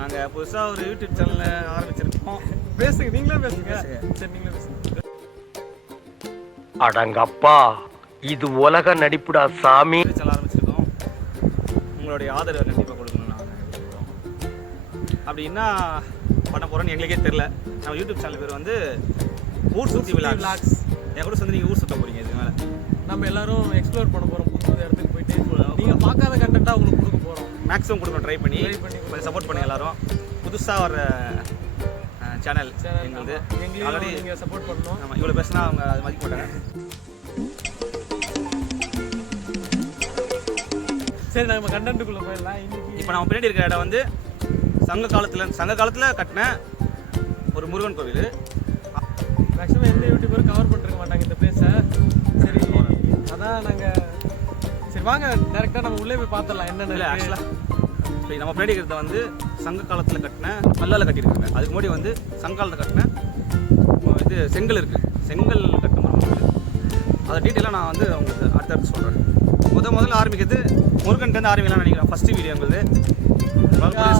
நாங்கள் புதுசாக ஒரு யூடியூப் சேனல் ஆரம்பிச்சிருக்கோம். பேசுங்க, நீங்களே பேசுங்க. சரி, நீங்களே பேசுங்க. அடங்கப்பா, இது உலக நடிப்புடா சாமி. சேனல் ஆரம்பிச்சிருக்கோம். உங்களுடைய ஆதரவை கண்டிப்பாக கொடுக்கணும். நாங்கள் அப்படி என்ன பண்ண போகிறோன்னு எங்களுக்கே தெரில. நம்ம யூடியூப் சேனல் பேர் வந்து ஊர் சுற்றி விளாக்ஸ். என் கூட சேர்ந்து நீங்கள் ஊர் சுற்ற போகிறீங்க. இது மேலே நம்ம எல்லாரும் எக்ஸ்ப்ளோர் பண்ண போகிறோம். புது இடத்துக்கு போயிட்டு நீங்கள் பார்க்காத கண்டென்ட்டாக உங்களுக்கு கொடுக்க போகிறோம். மேக்ஸிமம் கொடுக்கணும். ட்ரை பண்ணி கொஞ்சம் சப்போர்ட் பண்ணி எல்லாரும். புதுசாக வர சேனல் எங்களுக்கு எங்களையும் நீங்கள் சப்போர்ட் பண்ணணும். நம்ம இவ்வளோ பேசினா அவங்க அது மதிக்க மாட்டாங்க. சரி, நம்ம கண்டென்ட்டுக்குள்ளே போயிடலாம். இப்போ நம்ம பின்னாடி இருக்கிற இடம் வந்து சங்க காலத்தில் கட்டின ஒரு முருகன் கோவில். மேக்ஸிமம் எந்த யூடியூபரும் கவர் பண்ணிருக்க மாட்டாங்க இந்த பிளேஸை. சரி, அதான் நாங்கள் சரி வாங்க டேரெக்டாக நம்ம உள்ளே போய் பார்த்துடலாம் என்னென்ன. இல்லை, ஆக்சுவலாக இப்போ நம்ம பின்னாடி இருக்கிறத வந்து சங்க காலத்தில் கட்டின கல்லால் கட்டியிருக்காங்க. அதுக்கு முன்னாடி வந்து சங்க காலத்தில் கட்டின இது செங்கல் இருக்குது. செங்கல் கட்டின முருகன். அதை டீட்டெயிலாக நான் வந்து உங்களுக்கு அடுத்தடுத்து சொல்கிறேன். முதல்ல ஆரம்பிக்கிறது முருகன்ட்டு ஆரம்பிக்கலாம் நினைக்கிறேன். ஃபஸ்ட்டு வீடியோ எங்களுக்கு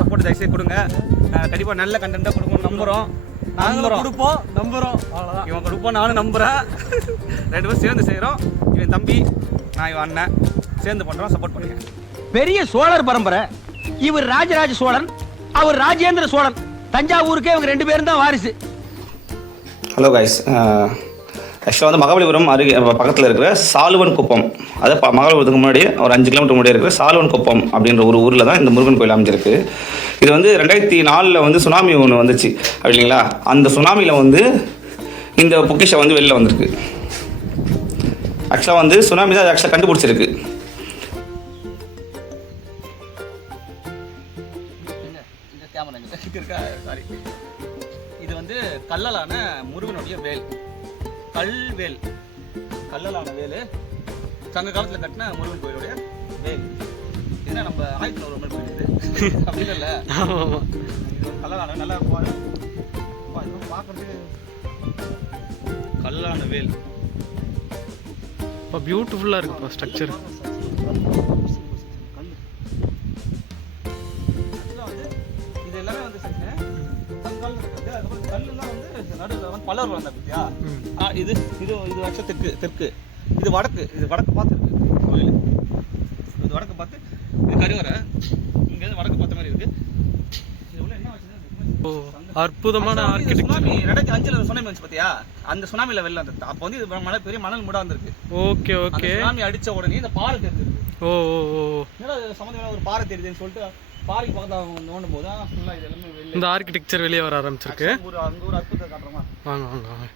சப்போர்ட் தயவுசெய்து கொடுங்க. கண்டிப்பாக நல்ல கண்டென்ட்டாக கொடுக்கணும் நம்புகிறோம். நாங்களும் கொடுப்போம், நம்புகிறோம். அவ்வளோதான். இவன் கொடுப்போம், நானும் நம்புகிறேன். 2 பேரும் சேர்ந்து செய்கிறோம். இவன் தம்பி, நான் இவன் அண்ணன் சேர்ந்து பண்ணுறோம். சப்போர்ட் பண்ணுங்க. பெரிய சோழர் பரம்பரை. இவர் ராஜராஜ சோழன், அவர் ராஜேந்திர சோழன். தஞ்சாவூருக்கே இவங்க 2 பேரும் தான் வாரிசு. ஹலோ கைஸ், ஆக்சுவலாக வந்து மகாபலிபுரம் அருகே பக்கத்தில் இருக்கிற சாலுவன் குப்பம், அது மகாபலிபுரத்துக்கு முன்னாடி ஒரு 5 கிலோமீட்டர் முன்னாடி இருக்கிற சாலுவன் குப்பம் அப்படின்ற ஒரு ஊரில் தான் இந்த முருகன் கோயில் அமைஞ்சிருக்கு. இது வந்து 2004 வந்து சுனாமி ஒன்று வந்துச்சு அப்படிங்களா. அந்த சுனாமியில் வந்து இந்த பொக்கிஷம் வந்து வெளில வந்திருக்கு. ஆக்சுவலாக வந்து சுனாமி தான் ஆக்சுவலாக கண்டுபிடிச்சிருக்கு. சாரி, இது வந்து கல்லாலான முருகனுடைய வேல். கல்வேல், கல்லாலான வேல். சங்க காலத்தில் கட்டின முருகன் கோயிலுடைய வேல். இதுனா நம்ம ஆயத்தில் ஒரு மாதிரி போயிடுது அப்படின்னு இல்லை. கல்லாலான நல்லா பார்க்கறதுக்கு கல்லாலான வேல். இப்போ பியூட்டிஃபுல்லாக இருக்குப்பா ஸ்ட்ரக்சர். இது எல்லாமே வந்து கல்லுலாம் வந்து நடுவில் வந்து பல்லவர் வந்தா பத்தியா. இது இது இது ஆக்சுவலாக தெற்கு. இது வடக்கு. இது வடக்கு பார்த்து இருக்கு கோயில். இது வடக்கு பார்த்து இது கருவறை. இங்கேருந்து வடக்கு பார்த்த மாதிரி இருக்கு. இது உள்ள என்ன வச்சு அற்புதமான ஆர்கிடெக்சர். சுனாமி 2005 சுனாமி வந்துச்சு பார்த்தியா. அந்த சுனாமியில் வெளில வந்தது. அப்போ வந்து இது பெரிய மணல் மூடா வந்திருக்கு. Okay okay. சுனாமி அடித்த உடனே இந்த பாறை தெரிஞ்சிருக்கு. ஓ ஓ ஓ. ஏன்னா சம்மந்தமான ஒரு பாறை தெரியுதுன்னு சொல்லிட்டு பாறைக்கு பக்கத்தில் அவங்க நோண்டும் போது தான் ஃபுல்லாக இது எல்லாமே வெளியே இந்த ஆர்கிடெக்சர் வெளியே வர ஆரம்பிச்சிருக்கு. அங்கே ஒரு அற்புதத்தை காட்டுறோமா. வாங்க வாங்க வாங்க.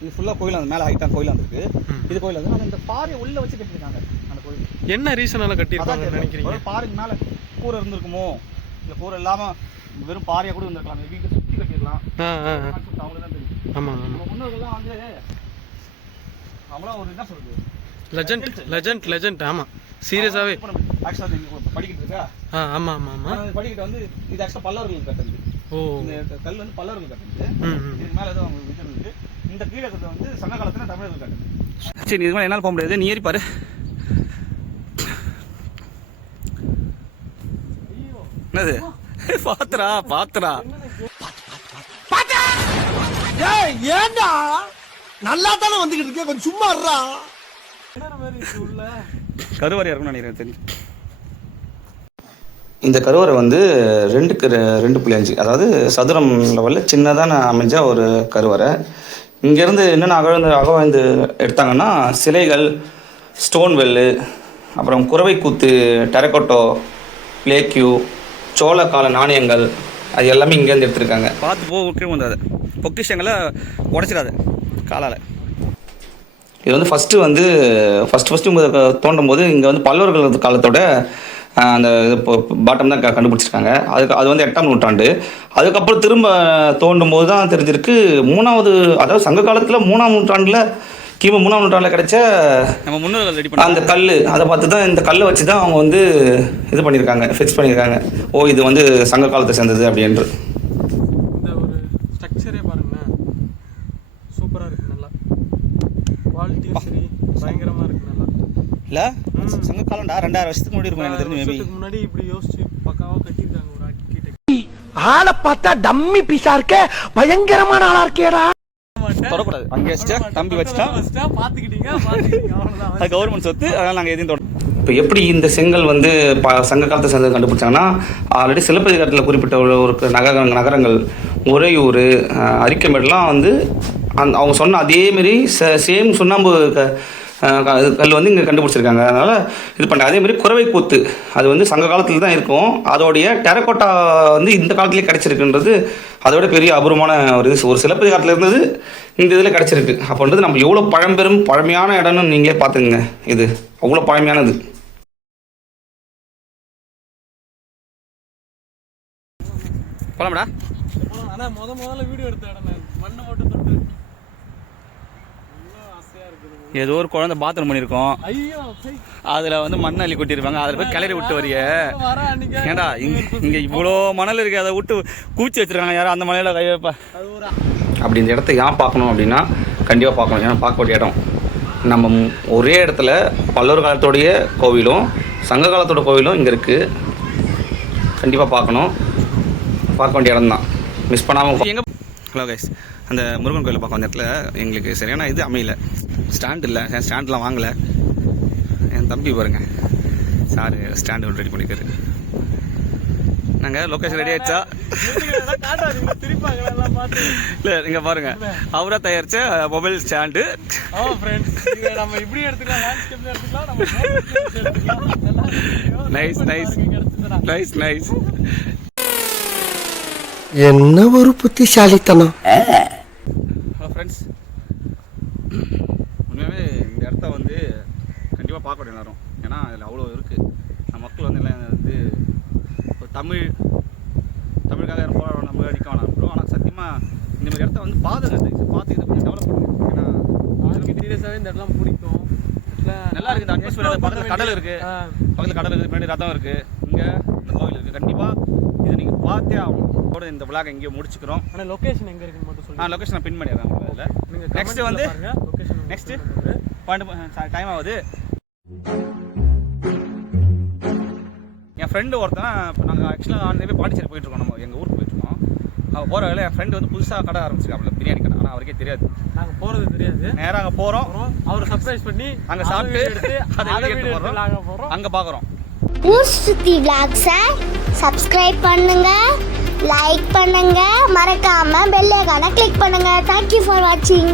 இது ஃபுல்லாக கோயில் அந்த மேலே ஹைட்டாக கோயில் வந்துருக்கு. இது கோயில் வந்து ஆனால் இந்த பாறையை உள்ளே வச்சு கட்டிருக்காங்க அந்த கோயில். என்ன ரீசனால கட்டியிருக்காங்கன்னு நினைக்கிறீங்க? பாறைக்கு மேலே கூரை இருந்திருக்குமோ, இல்லை கூரை இல்லாமல் வெறும் பாறையாக கூட இருந்திருக்கலாம். வீட்டை சுற்றி கட்டிடலாம். அவங்களுக்கு தான் தெரியும். ஆமாம் ஆமாம். நம்ம முன்னோர்கள்லாம் வந்து அவங்களாம் ஒரு என்ன சொல்றது, லெஜண்ட். ஆமாம், சீரியஸாகவே. ஆக்சுவலாக நீங்கள் படிக்கிட்டு இருக்கா. ஆமாம் ஆமாம் ஆமாம். படிக்கிட்டு வந்து இது ஆக்சுவலாக பல்லவர்கள் கட்டுறது. ஓ, இந்த கல் வந்து பல்லவர்கள் கட்டுறது. இதுக்கு மேலே ஏதோ அவங்க விட்டுருக்கு. இந்த கீழே வந்து சங்க காலத்தில் தமிழர்கள் கட்டுறது. சரி, இது மாதிரி என்னால் போக முடியாது. நீ ஏறி பாரு. என்னது பாத்துரா ஏண்டா நல்லா தானே வந்துகிட்டு இருக்கே, கொஞ்சம் சும்மா இருடா. கருவறையா இருக்கும்னு நினைக்கிறேன் தெரிஞ்சு. இந்த கருவறை வந்து 2.5, அதாவது சதுரம் லெவலில் சின்னதான அமைஞ்ச ஒரு கருவறை. இங்கேருந்து என்னென்ன அகழ்ந்து எடுத்தாங்கன்னா சிலைகள், ஸ்டோன் வெல்லு, அப்புறம் குறவை கூத்து, டெரக்கோட்டோ, பிளேக்யூ, சோழ கால நாணயங்கள், அது எல்லாமே இங்கேருந்து எடுத்துருக்காங்க. பார்த்து போக வந்தாது. பொக்கிஷங்களை உடைச்சிடாது காலால். இது வந்து ஃபஸ்ட்டு தோண்டும் போது இங்கே வந்து பல்லவர்கள் காலத்தோட அந்த பாட்டம் தான் கண்டுபிடிச்சிருக்காங்க. அது வந்து 8ஆம் நூற்றாண்டு. அதுக்கப்புறம் திரும்ப தோண்டும் போது தான் தெரிஞ்சிருக்கு அதாவது சங்க காலத்தில் 3ஆம் நூற்றாண்டில் கிமு 3ஆம் நூற்றாண்டில் கிடைச்ச நம்ம முன்னோர்கள் ரெடி பண்ண அந்த கல், அதை பார்த்து தான் இந்த கல்லை வச்சு தான் அவங்க வந்து இது பண்ணியிருக்காங்க, ஃபிக்ஸ் பண்ணியிருக்காங்க. ஓ, இது வந்து சங்க காலத்தை சேர்ந்தது அப்படின்று. இந்த ஒரு ஸ்ட்ரக்சரே பாருங்களேன், சூப்பராக இருக்குது. நல்லா குவாலிட்டியும் சரி பயங்கரமாக இருக்குது. நல்லா இல்லை சங்க காலம்டா 2000 வருஷத்துக்கு முன்னாடி இருக்கும் எனக்கு தெரிஞ்சு மேபி. வருஷத்துக்கு முன்னாடி இப்படி யோசிச்சு பக்காவா கட்டியிருக்காங்க ஒரு ஆர்கிடெக்ட். ஆளை பார்த்தா டம்மி பீஸா இருக்க, பயங்கரமான ஆளா இருக்கேடா. தொடக்கூடாது, அங்கே வச்சுட்டா தம்பி வச்சுட்டா பாத்துக்கிட்டீங்க அவ்வளவுதான். அது கவர்மெண்ட் சொத்து, அதனால நாங்கள் எதையும் தொடரும். இப்போ எப்படி இந்த செங்கல் வந்து சங்க காலத்தை சேர்ந்து கண்டுபிடிச்சாங்கன்னா, ஆல்ரெடி சிலப்பதிகாரத்தில் குறிப்பிட்ட ஒரு நகரங்கள் உறையூர், அரிக்கமேடுலாம் வந்து அவங்க சொன்ன அதேமாரி சேம் சுண்ணாம்பு கல் வந்து இங்கே கண்டுபிடிச்சிருக்காங்க. அதனால் இது பண்ண அதேமாரி குறவை கூத்து அது வந்து சங்க காலத்தில் தான் இருக்கும். அதோடைய டெரக்கோட்டா வந்து இந்த காலத்துலேயே கிடச்சிருக்குன்றது அதோட பெரிய அபூர்வமான ஒரு சிலப்பதிகாரத்தில் இருந்தது இந்த இதில் கிடச்சிருக்கு. அப்போன்றது நம்ம எவ்வளோ பழமையான இடம்னு நீங்களே பார்த்துங்க. இது அவ்வளோ பழமையானது. போலாம்டா. ஆனா முதல்ல வீடியோ எடுத்த இடம் மண்ணை மட்டும் தொட்டு ஆசையா இருக்கு. ஏதோ ஒரு குழந்தை பாத்ரூம் பண்ணியிருக்கோம், ஐயோ அதில் வந்து மண் அள்ளி கொட்டியிருப்பாங்க, அதில் போய் கிளறி விட்டு வரிய. வர அன்னைக்கு ஏன்டா இங்கே இவ்வளோ மணல் இருக்குது, அதை விட்டு கூச்சி வச்சுருக்காங்க யாரும் அந்த மலையில் கை வைப்பா. அது ஒரு அப்படி இந்த இடத்த ஏன் பார்க்கணும் அப்படின்னா கண்டிப்பாக பார்க்கணும். ஏன்னா பார்க்க வேண்டிய இடம் நம்ம ஒரே இடத்துல பல்லவர் காலத்தோடைய கோவிலும் சங்க காலத்தோட கோவிலும் இங்கே இருக்குது. கண்டிப்பாக பார்க்கணும், பார்க்க வேண்டிய இடம் தான், மிஸ் பண்ணாமல். எங்கே ஹலோ கைஸ், அந்த முருகன் கோயிலை பார்க்க வந்த இடத்துல எங்களுக்கு சரியான இது அமையல, ஸ்டாண்ட் இல்லை, ஸ்டாண்ட்லாம் வாங்கலை. என் தம்பி பாருங்க சார் ஸ்டாண்டு ஒன்று ரெடி பண்ணிக்காரு. நாங்கள் லொக்கேஷன் ரெடி ஆயிடுச்சா இல்லை இங்கே பாருங்க, அவராக தயாரித்த மொபைல் ஸ்டாண்டு. நம்ம இப்படி எடுத்துக்கலாம், லேண்ட்ஸ்கேப்ல எடுத்துக்கலாம், நம்ம நைஸ் நைஸ் நைஸ் நைஸ். என்ன ஒரு புத்திசாலித்தனம். ஹலோ ஃப்ரெண்ட்ஸ், உண்மையாகவே இந்த இடத்த வந்து கண்டிப்பாக பார்க்க எல்லாரும். ஏன்னா அதில் அவ்வளோ இருக்குது. நம்ம மக்கள் வந்து எல்லாம் வந்து ஒரு தமிழுக்காக போராட நம்ம நிற்க வேணாம் ப்ரோ. ஆனால் சத்தியமாக இந்த மாதிரி இடத்த வந்து பார்த்து இதை கொஞ்சம் டெவலப் பண்ணுங்க. ஏன்னா சீரியஸாகவே இந்த இடம்லாம் பிடிக்கும். நல்லா இருக்குது இந்த அட்மாஸ்பியர். பக்கத்தில் கடல் இருக்குது, பக்கத்தில் கடல் இருக்குது, பின்னாடி ரதம் இருக்குது, இங்கே இந்த கோவில் இருக்குது. கண்டிப்பாக இதை நீங்கள் பார்த்தே ஆகணும். கூட இந்த விளாக் எங்கேயோ முடிச்சுக்கிறோம். ஆனால் லொக்கேஷன் எங்கே இருக்குன்னு மட்டும் சொல்லுங்கள். லொக்கேஷனை பின் பண்ணிடுறேன் அதில். நெக்ஸ்ட்டு வந்து நெக்ஸ்ட்டு டைம் ஆகுது. என் ஃப்ரெண்டு ஒருத்தன், இப்போ நாங்கள் ஆக்சுவலாக ஆன்லைன் பாண்டிச்சேரி போயிட்டுருக்கோம், நம்ம எங்கள் ஊருக்கு போயிட்டுருக்கோம். அவள் போகிற வேலை என் ஃப்ரெண்டு வந்து புதுசாக கடை ஆரம்பிச்சிருக்காப்புல, பிரியாணி கடை. ஆனால் அவருக்கே தெரியாது, நாங்கள் போகிறது தெரியாது. நேராக அங்கே போகிறோம், அவர் சர்ப்ரைஸ் பண்ணி அங்கே சாப்பிட்டு அதை வீடியோ போடுறோம், நாங்கள் போகிறோம், அங்கே பார்க்குறோம். ஊர்சுத்தி விளாக்ஸை சப்ஸ்கிரைப் பண்ணுங்க, லைக் பண்ணுங்க, மறக்காம பெல் ஐகானை கிளிக் பண்ணுங்க. தேங்க்யூ ஃபார் வாட்சிங்.